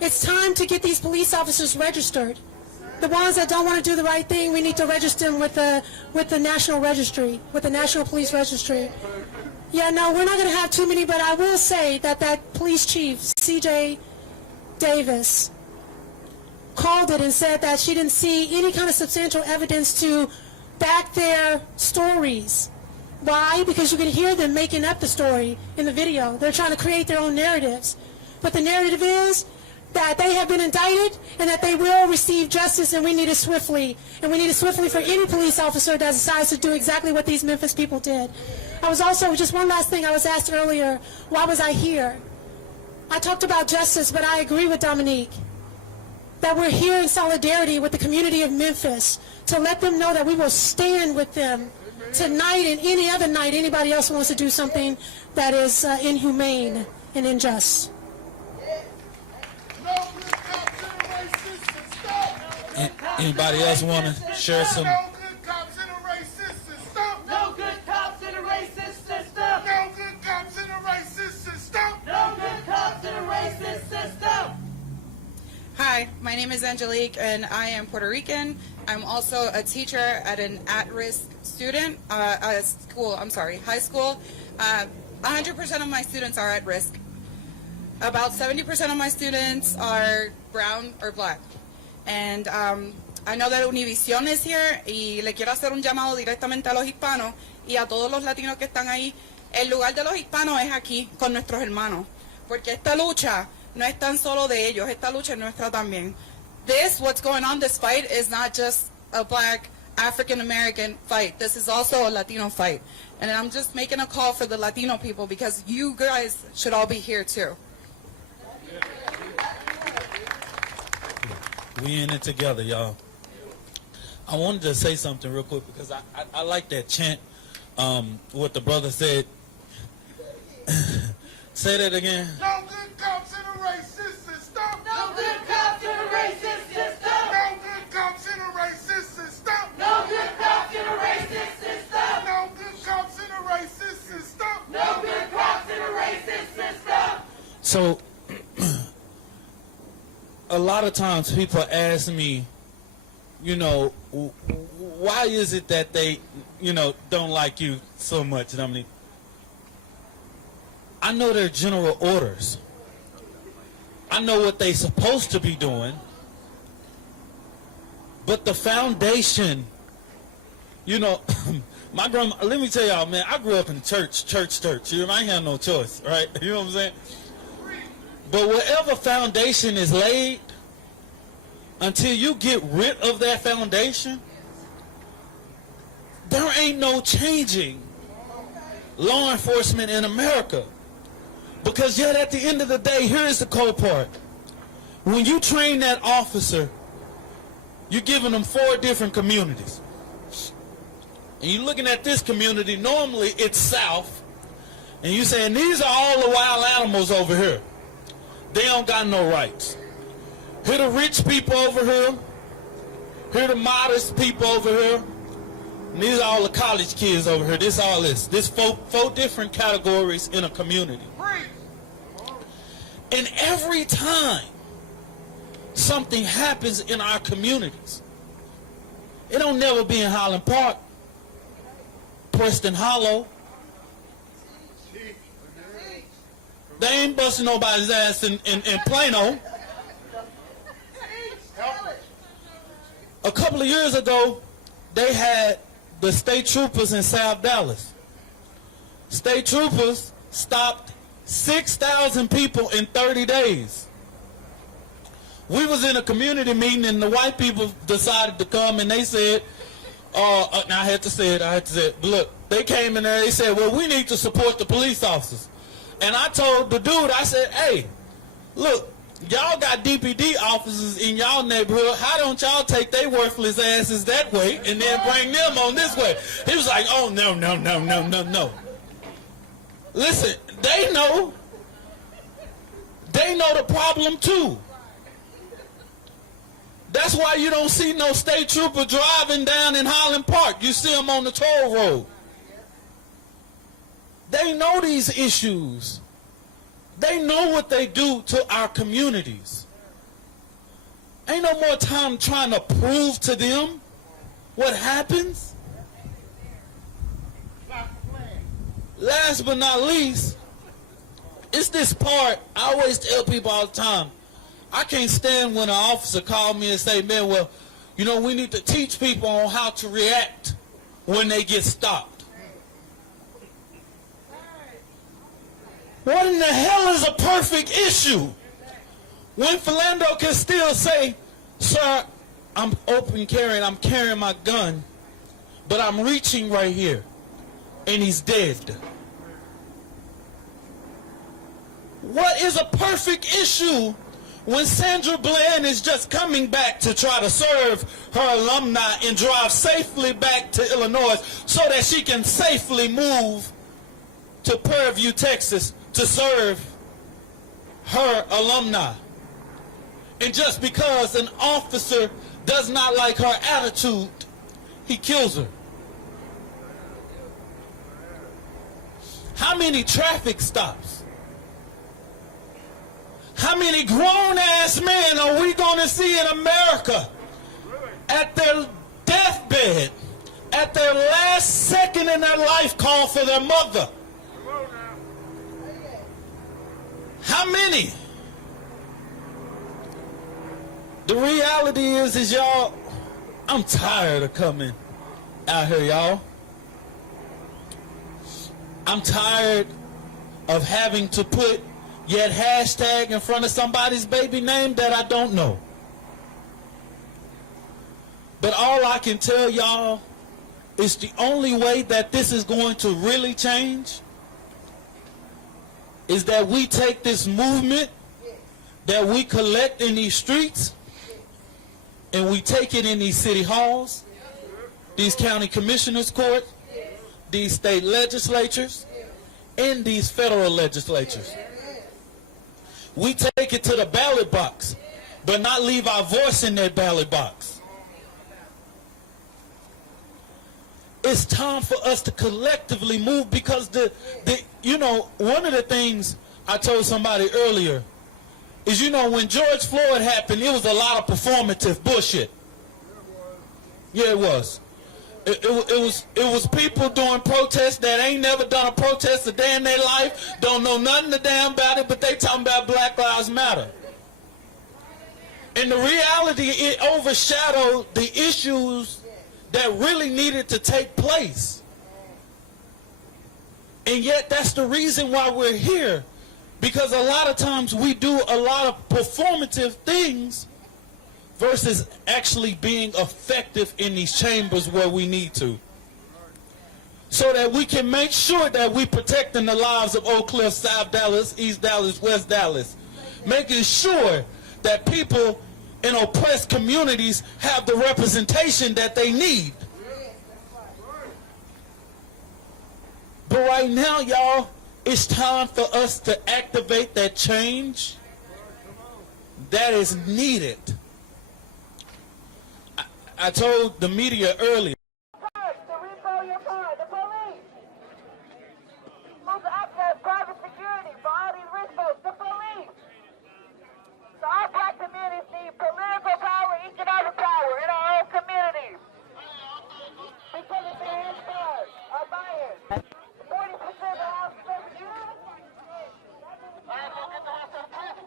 It's time to get these police officers registered. The ones that don't want to do the right thing, we need to register them with the National Registry, with the National Police Registry. Yeah, no, we're not going to have too many, but I will say that that police chief, C.J. Davis, called it and said that she didn't see any kind of substantial evidence to back their stories. Why? Because you can hear them making up the story in the video. They're trying to create their own narratives. But the narrative is that they have been indicted and that they will receive justice, and we need it swiftly. And we need it swiftly for any police officer that decides to do exactly what these Memphis people did. I was also, just one last thing, I was asked earlier, why was I here? I talked about justice, but I agree with Dominique that we're here in solidarity with the community of Memphis to let them know that we will stand with them tonight and any other night anybody else wants to do something that is inhumane and unjust. Anybody else want to share some? No good cops in a racist system. No good cops in a racist system. No good cops in a racist system. No good cops in a racist system. Hi, my name is Angelique, and I am Puerto Rican. I'm also a teacher at an at-risk student high school. 100% of my students are at risk. About 70% of my students are brown or black. And I know that Univision is here, y le quiero hacer un llamado directamente a los hispanos y a todos los latinos que están ahí. El lugar de los hispanos es aquí, con nuestros hermanos. Porque esta lucha no es tan solo de ellos, esta lucha es nuestra también. What's going on, this fight is not just a black African-American fight. This is also a Latino fight. And I'm just making a call for the Latino people because you guys should all be here too. We in it together, y'all. I wanted to say something real quick because I like that chant, what the brother said. Say that again. No good cops in a racist system. No good cops in a racist system. No good cops in a racist system. No good cops in a racist system. No good cops in a racist system. No good cops in a racist system. So, a lot of times people ask me, why is it that they, don't like you so much? And I mean, I know their general orders. I know what they're supposed to be doing. But the foundation, my grandma, let me tell y'all, man, I grew up in church. I ain't have no choice, right? You know what I'm saying? But whatever foundation is laid, until you get rid of that foundation, there ain't no changing law enforcement in America. Because yet at the end of the day, here is the cold part. When you train that officer, you're giving them 4 different communities. And you're looking at this community, normally it's south, and you're saying, these are all the wild animals over here. They don't got no rights. Here the rich people over here. Here the modest people over here. And these are all the college kids over here. This all this. This four different categories in a community. And every time something happens in our communities, it don't never be in Highland Park, Preston Hollow. They ain't busting nobody's ass in Plano. A couple of years ago, they had the state troopers in South Dallas. State troopers stopped 6,000 people in 30 days. We was in a community meeting and the white people decided to come and they said, I had to say it, look, they came in there, they said, well, we need to support the police officers. And I told the dude, I said, hey, look, y'all got DPD officers in y'all neighborhood. How don't y'all take their worthless asses that way and then bring them on this way? He was like, oh, no. Listen, they know the problem too. That's why you don't see no state trooper driving down in Highland Park. You see them on the toll road. They know these issues. They know what they do to our communities. Ain't no more time trying to prove to them what happens. Last but not least, it's this part I always tell people all the time. I can't stand when an officer call me and say, man, well, you know, we need to teach people on how to react when they get stopped. What in the hell is a perfect issue? When Philando can still say, sir, I'm open carrying, I'm carrying my gun, but I'm reaching right here, and he's dead. What is a perfect issue when Sandra Bland is just coming back to try to serve her alumni and drive safely back to Illinois so that she can safely move to Prairie View, Texas to serve her alumni? And just because an officer does not like her attitude, he kills her. How many traffic stops? How many grown-ass men are we going to see in America at their deathbed, at their last second in their life, call for their mother? How many? The reality is y'all, I'm tired of coming out here, y'all. I'm tired of having to put yet hashtag in front of somebody's baby name that I don't know. But all I can tell y'all is the only way that this is going to really change is that we take this movement that we collect in these streets and we take it in these city halls, these county commissioners' courts, these state legislatures, and these federal legislatures. We take it to the ballot box, but not leave our voice in that ballot box. It's time for us to collectively move because one of the things I told somebody earlier is, when George Floyd happened, it was a lot of performative bullshit. Yeah, it was. It was people doing protests that ain't never done a protest a day in their life, don't know nothing to damn about it, but they talking about Black Lives Matter. And the reality, it overshadowed the issues that really needed to take place. And yet that's the reason why we're here. Because a lot of times we do a lot of performative things versus actually being effective in these chambers where we need to. So that we can make sure that we protecting the lives of Oak Cliff, South Dallas, East Dallas, West Dallas. Making sure that people in oppressed communities have the representation that they need. But right now, y'all, it's time for us to activate that change that is needed. I told the media earlier. To refill your car, the police. Who's access private security for all these rich folks? The police. So our black communities need political power, economic power in our own communities. Because if their hands are buying 40% of the house over you. All right, go get the house on fire.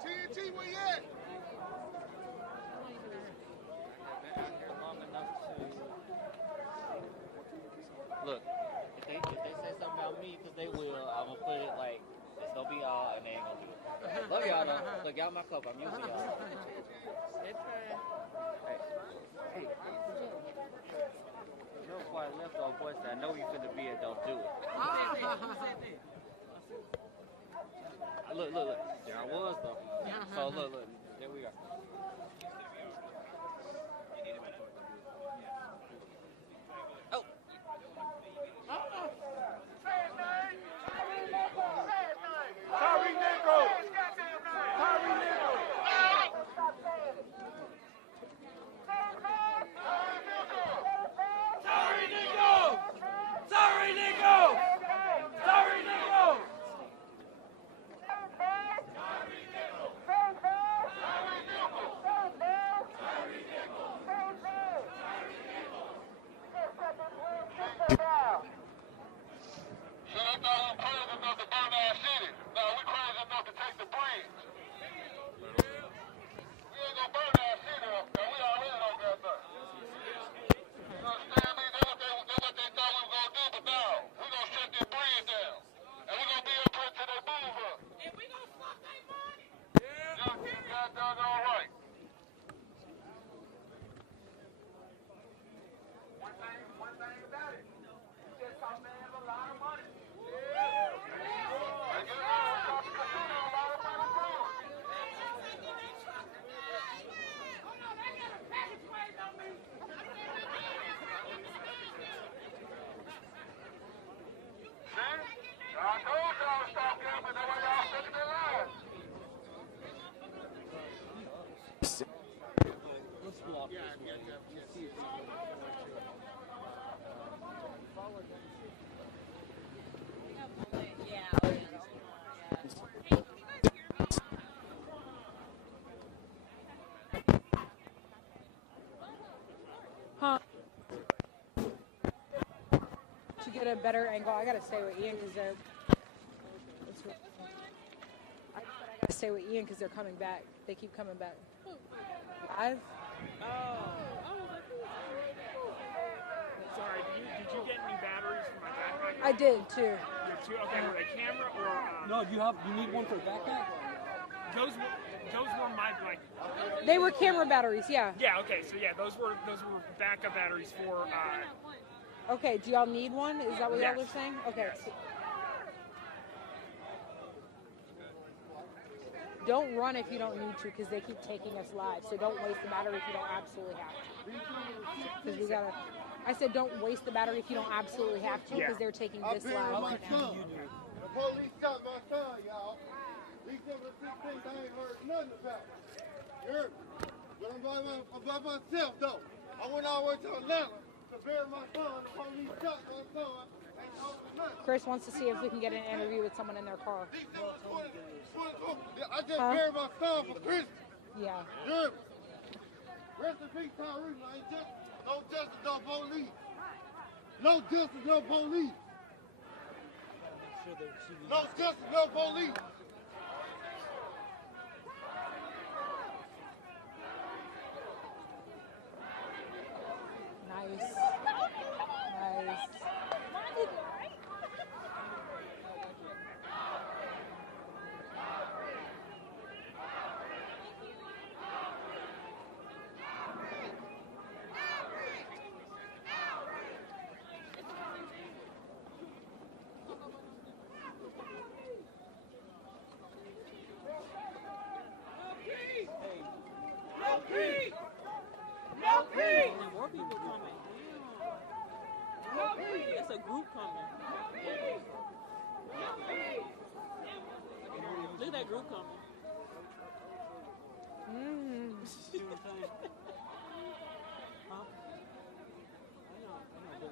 TNT, where you at? look, if they say something about me, because they will, I'm gonna put it like it's gonna be all, and they ain't gonna do it. Love y'all though. Look, y'all my club. I'm using y'all. Hey, no quiet left old boy said, I know you finna be it, don't do it. Look. There I was though. So look. There we are. Oh. Tyre Nichols! Tyre Nichols! Tyre Nichols! Tyre Nichols! Tyre Nichols! Huh? To get a better angle, I gotta stay with Ian because they're. I gotta stay with Ian because they're coming back. They keep coming back. Live? Sorry, did you get any batteries for my backpack? I did too. You too? Okay, were they camera or? No, you need one for a backpack? Those were my like. They were camera batteries, yeah. Yeah. Okay. So yeah, those were backup batteries for. Okay, do y'all need one? Is that what Yes. y'all are saying? Okay. Yes. Don't run if you don't need to because they keep taking us live. So don't waste the battery if you don't absolutely have to. Because we gotta. I said don't waste the battery if you don't absolutely have to because they're taking this live right now. The police shot my son, y'all. These 16 I ain't heard nothing about. You heard me? But I'm by myself, though. I went all the way to Atlanta to bury my son. The police shot my son. Ain't told me nothing. Chris wants to see if we can get an interview with someone in their car. I just buried my son for Christmas. Yeah. You heard me? Rest in peace, Tyre. No justice, no police. No justice, no police. No justice, no police. Nice. Nice. More people coming. It's a group coming. Look at that group coming. See what I'm saying? Huh? I know.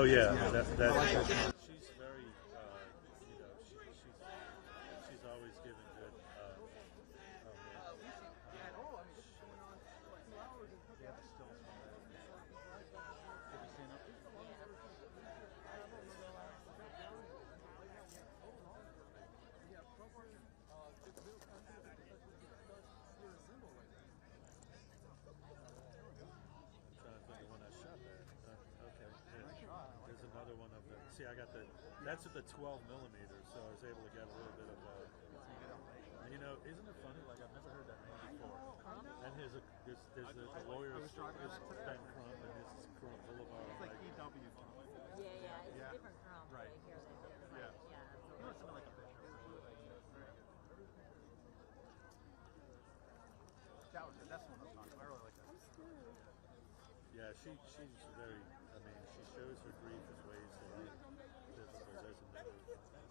Oh yeah, that she's very, you know, she's always given good. There's another one of the. See, I got the. That's at the 12 millimeter, so I was able to get a little bit of. And you know, isn't it funny? Like I've never heard that name before. And there's the lawyer's is Ben Crump, and this is Crump Boulevard. It's like EW. Yeah, it's a different Crump. Right. Here, Yeah. Yeah. He was something like a picture. That was it. That's the one I was talking about. I really like that. Yeah, she's very. I mean, she shows her grief in ways that are difficult. There's another. So they use that.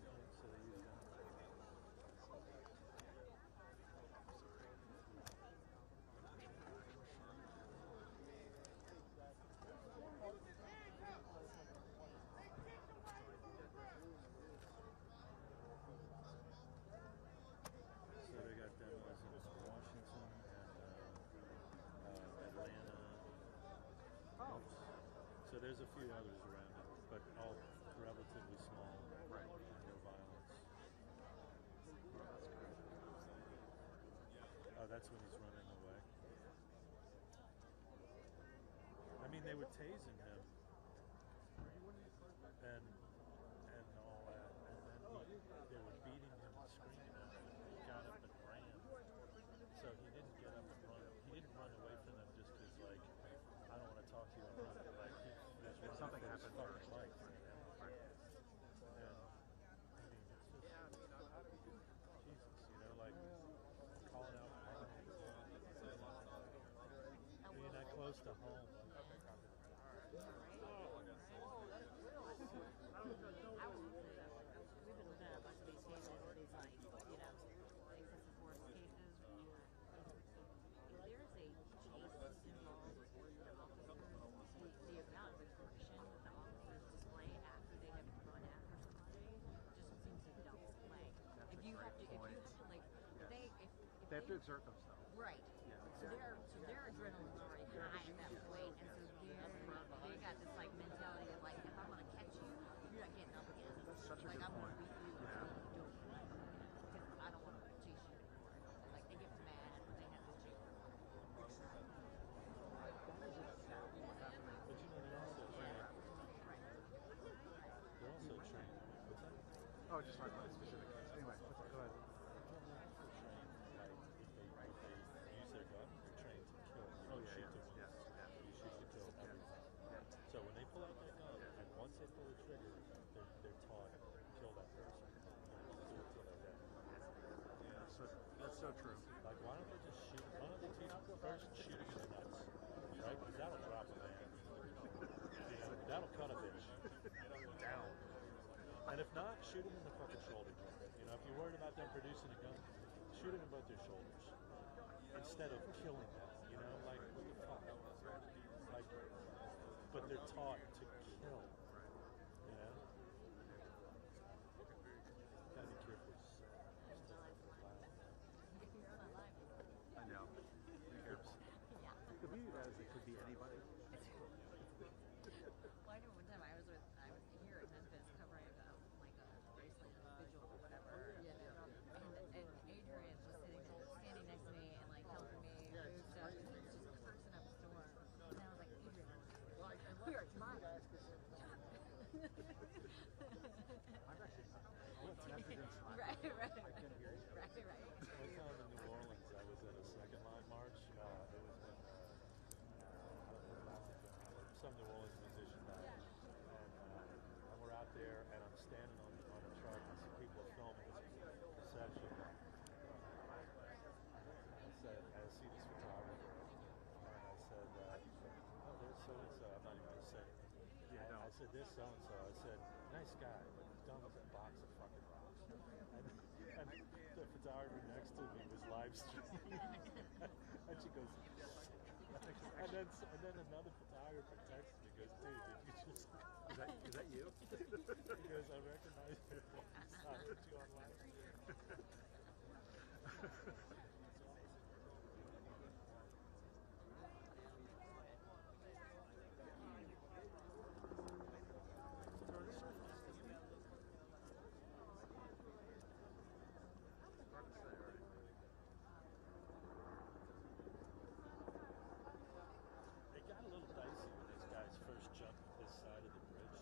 So they got demos in Washington and Atlanta. So there's a few others around it, but all relatively small. Right. No violence. Oh, that's when he's running away. I mean, they were tasing him and all that, and then they were beating him and screaming at him, and he got up and ran. So he didn't get up and run. He didn't run away from them just because, like, I don't want to talk to you. I'm running. Like, if something happened first. Life. And, I mean, it's just, Jesus, you know, like, calling out being that close to home. We've been looking at a bunch of these cases, these like, you know, excessive force cases. If there's a chase involved with the officers, the amount of aggression that the officers display after they have run after somebody just seems to double. Like, if you have to, like, if they have to exert themselves. Right. Yeah. So their adrenaline's already high at that point, and so they got this like mentality of like, if I'm gonna catch you, you're not getting up again. That's such a like good I'm point. gonna beat you until you do it, because I don't want to chase you anymore. Like they get mad when they have to chase them. But you know, they're also trained. They're also trained. What's that? Oh, just talking about a specific case. Anyway, go ahead. Use their gun, they're trained to kill. You don't shoot to win. You shoot to kill everything. So when they pull out that gun, and once they pull the trigger, they're taught to kill that person. Do it till they're dead. That's so true. Like, why don't they just shoot? Why don't they teach them first shooting in the nuts? Right? Because that'll drop a man. You know, that'll cut a bitch down. And if not, shoot them in the fucking shoulder joint. You know, if you're worried about them producing a gun, shoot them in both their shoulders instead of killing them. You know, like what the fuck? Like, but they're taught to kill. You know, gotta be careful. I know. Yeah. The beauty of that is it could be anybody. Well, I know one time I was here in Memphis covering like a bracelet vigil or whatever, you know, and Adrian was standing next to me and like helping me move stuff. He was just cursing up a storm, and I was like, Adrian, we are smiling. I've actually never been smiling. Right. One time in New Orleans, I was at a second line march. It was when some New Orleans musician died. And we're out there, and I'm standing on a truck, and some people are filming this procession. I said, I see this photographer, and I said, oh, there's so-and-so. I'm not even going to say it. Yeah, I said, this so-and-so. I said, nice guy, but dumb as a box of fucking rocks. And the photographer next to me was live streaming. And she goes, and then another photographer texts me, goes, dude, did you just... Because I recognize it. I heard you online. It got a little dicey when these guys first jumped this side of the bridge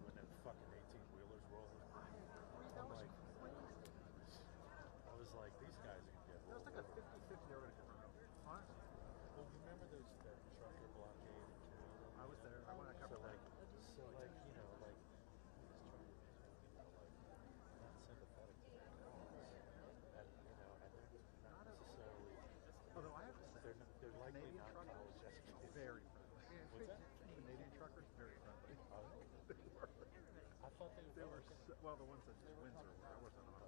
when them fucking 18-wheelers rolling. I'm like, I was like, these guys are gonna get rolled. It was like a 50-50 over to honestly. Well, remember that trucker blockade in Canada? I was there. I went to cover like, these truckers, like, not sympathetic to their cause, and and they're not necessarily. Although I have to say, they're likely Canadian not truckers college educated. very friendly. What's that? Canadian truckers very friendly. They were. I thought they were. Well, the ones that Windsor were. I wasn't on.